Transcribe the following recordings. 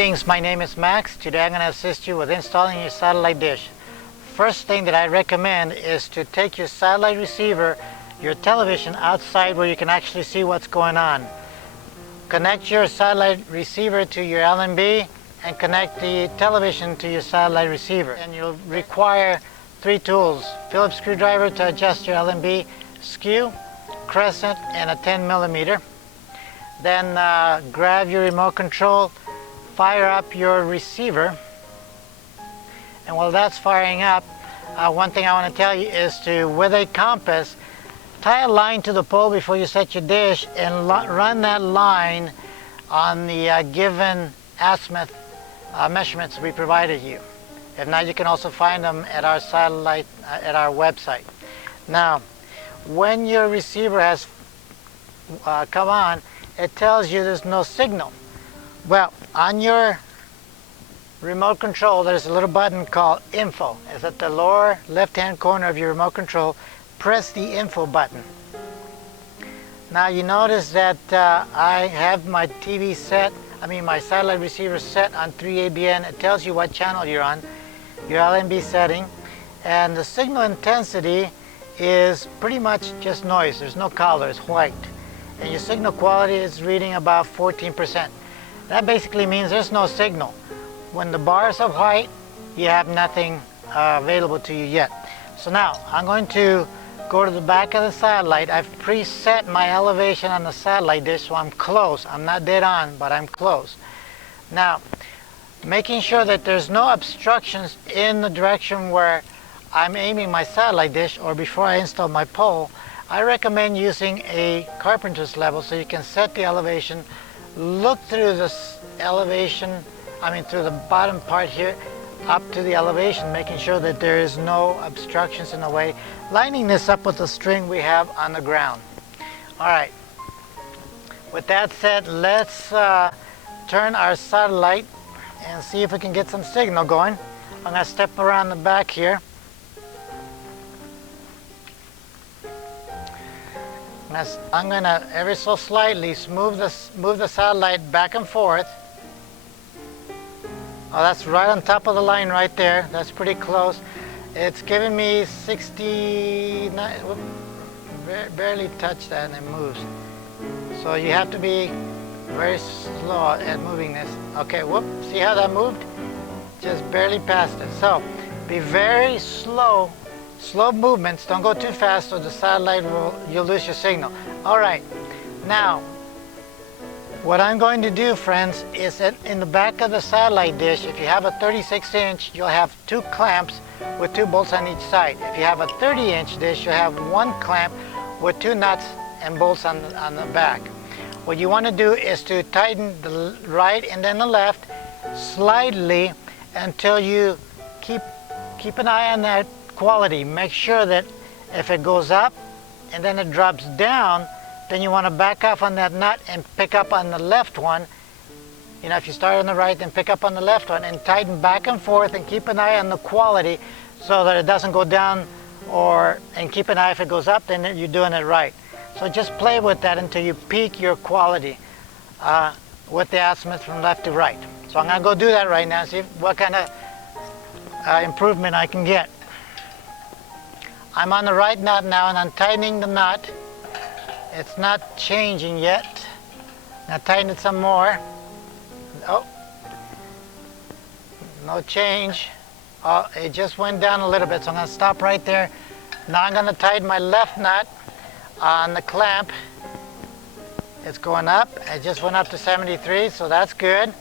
Greetings, my name is Max. Today I'm going to assist you with installing your satellite dish. First thing that I recommend is to take your satellite receiver, your television, outside where you can actually see what's going on. Connect your satellite receiver to your LNB and connect the television to your satellite receiver. And you'll require 3 tools: Phillips screwdriver to adjust your LNB, skew, crescent, and a 10 millimeter. Then grab your remote control, fire up your receiver, and while that's firing up, one thing I want to tell you is to, with a compass, tie a line to the pole before you set your dish and run that line on the given azimuth measurements we provided you. If not, you can also find them at our satellite, at our website. Now, when your receiver has come on, it tells you there's no signal. Well, on your remote control, there's a little button called Info. It's at the lower left-hand corner of your remote control. Press the Info button. Now you notice that I have my my satellite receiver set on 3ABN. It tells you what channel you're on, your LNB setting, and the signal intensity is pretty much just noise. There's no color, it's white. And your signal quality is reading about 14%. That basically means there's no signal. When the bars are white, you have nothing available to you yet. So now I'm going to go to the back of the satellite. I've preset my elevation on the satellite dish, so I'm close. I'm not dead on, but I'm close. Now, making sure that there's no obstructions in the direction where I'm aiming my satellite dish, or before I install my pole, I recommend using a carpenter's level so you can set the elevation, look through this elevation, through the bottom part here, up to the elevation, making sure that there is no obstructions in the way, lining this up with the string we have on the ground. All right, with that said, let's turn our satellite and see if we can get some signal going. I'm going to step around the back here. I'm going to ever so slightly move the satellite back and forth. Oh, that's right on top of the line right there. That's pretty close. It's giving me 69, barely touch that and it moves. So you have to be very slow at moving this. Okay, whoop, see how that moved? Just barely passed it. So be very slow. Slow movements, don't go too fast or the satellite you'll lose your signal. All right, now what I'm going to do, friends, is that in the back of the satellite dish, if you have a 36-inch, you'll have 2 clamps with 2 bolts on each side. If you have a 30-inch dish, you'll have 1 clamp with 2 nuts and bolts on the back. What you want to do is to tighten the right and then the left slightly until you keep an eye on that quality. Make sure that if it goes up and then it drops down, then you want to back off on that nut and pick up on the left one. You know, if you start on the right, then pick up on the left one and tighten back and forth and keep an eye on the quality so that it doesn't go down, and keep an eye if it goes up, then you're doing it right. So just play with that until you peak your quality with the azimuth from left to right. So I'm going to go do that right now and see what kind of improvement I can get. I'm on the right nut now and I'm tightening the nut. It's not changing yet. Now tighten it some more. Oh, no change. Oh, it just went down a little bit, so I'm going to stop right there. Now I'm going to tighten my left nut on the clamp. It's going up. It just went up to 73, so that's good.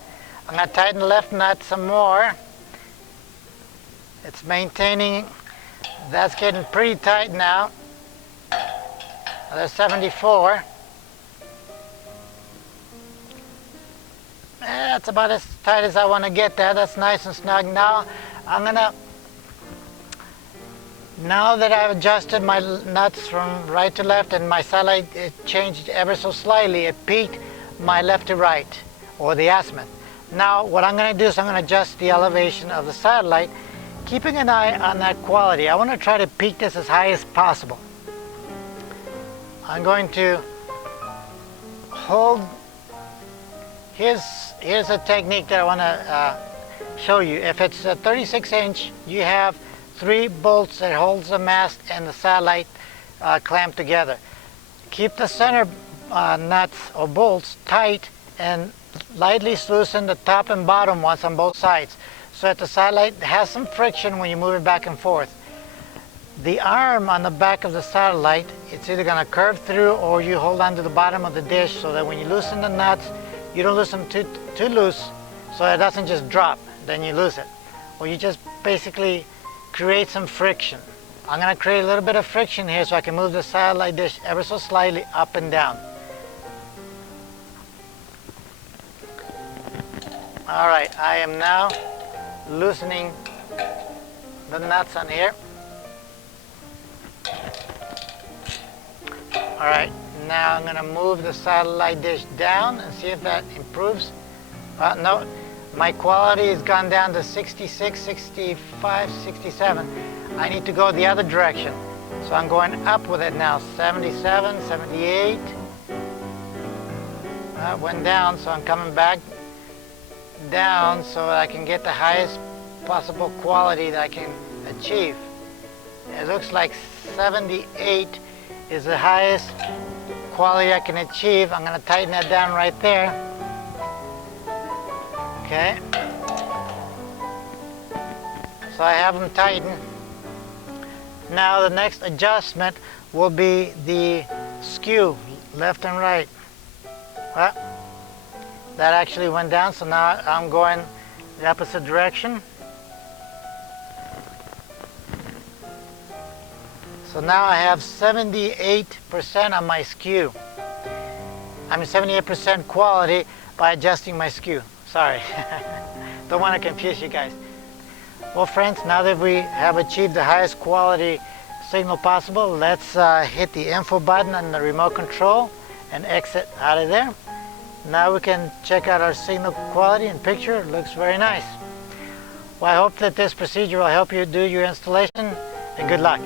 I'm going to tighten the left nut some more. It's maintaining. That's getting pretty tight now. There's 74. That's about as tight as I want to get that. That's nice and snug. Now now that I've adjusted my nuts from right to left and my satellite, it changed ever so slightly. It peaked my left to right, or the azimuth. Now what I'm going to do is I'm going to adjust the elevation of the satellite, keeping an eye on that quality. I want to try to peak this as high as possible. I'm going to hold Here's a technique that I want to show you. If it's a 36-inch, you have 3 bolts that holds the mast and the satellite clamped together. Keep the center nuts or bolts tight and lightly loosen the top and bottom ones on both sides so that the satellite has some friction when you move it back and forth. The arm on the back of the satellite, it's either going to curve through or you hold on to the bottom of the dish so that when you loosen the nuts, you don't loosen them too loose so it doesn't just drop, then you lose it. Or you just basically create some friction. I'm going to create a little bit of friction here so I can move the satellite dish ever so slightly up and down. Alright, I am now loosening the nuts on here. Alright, now I'm going to move the satellite dish down and see if that improves. No, my quality has gone down to 66, 65, 67. I need to go the other direction. So I'm going up with it now, 77, 78. Went down, so I'm coming back down so I can get the highest possible quality that I can achieve. It looks like 78 is the highest quality I can achieve. I'm going to tighten that down right there. Okay. So I have them tightened. Now the next adjustment will be the skew, left and right. Well, that actually went down, so now I'm going the opposite direction. So now I have 78% on my skew. I mean 78% quality by adjusting my skew. Sorry, don't want to confuse you guys. Well friends, now that we have achieved the highest quality signal possible, let's hit the info button on the remote control and exit out of there. Now we can check out our signal quality and picture. It looks very nice. Well, I hope that this procedure will help you do your installation, and good luck.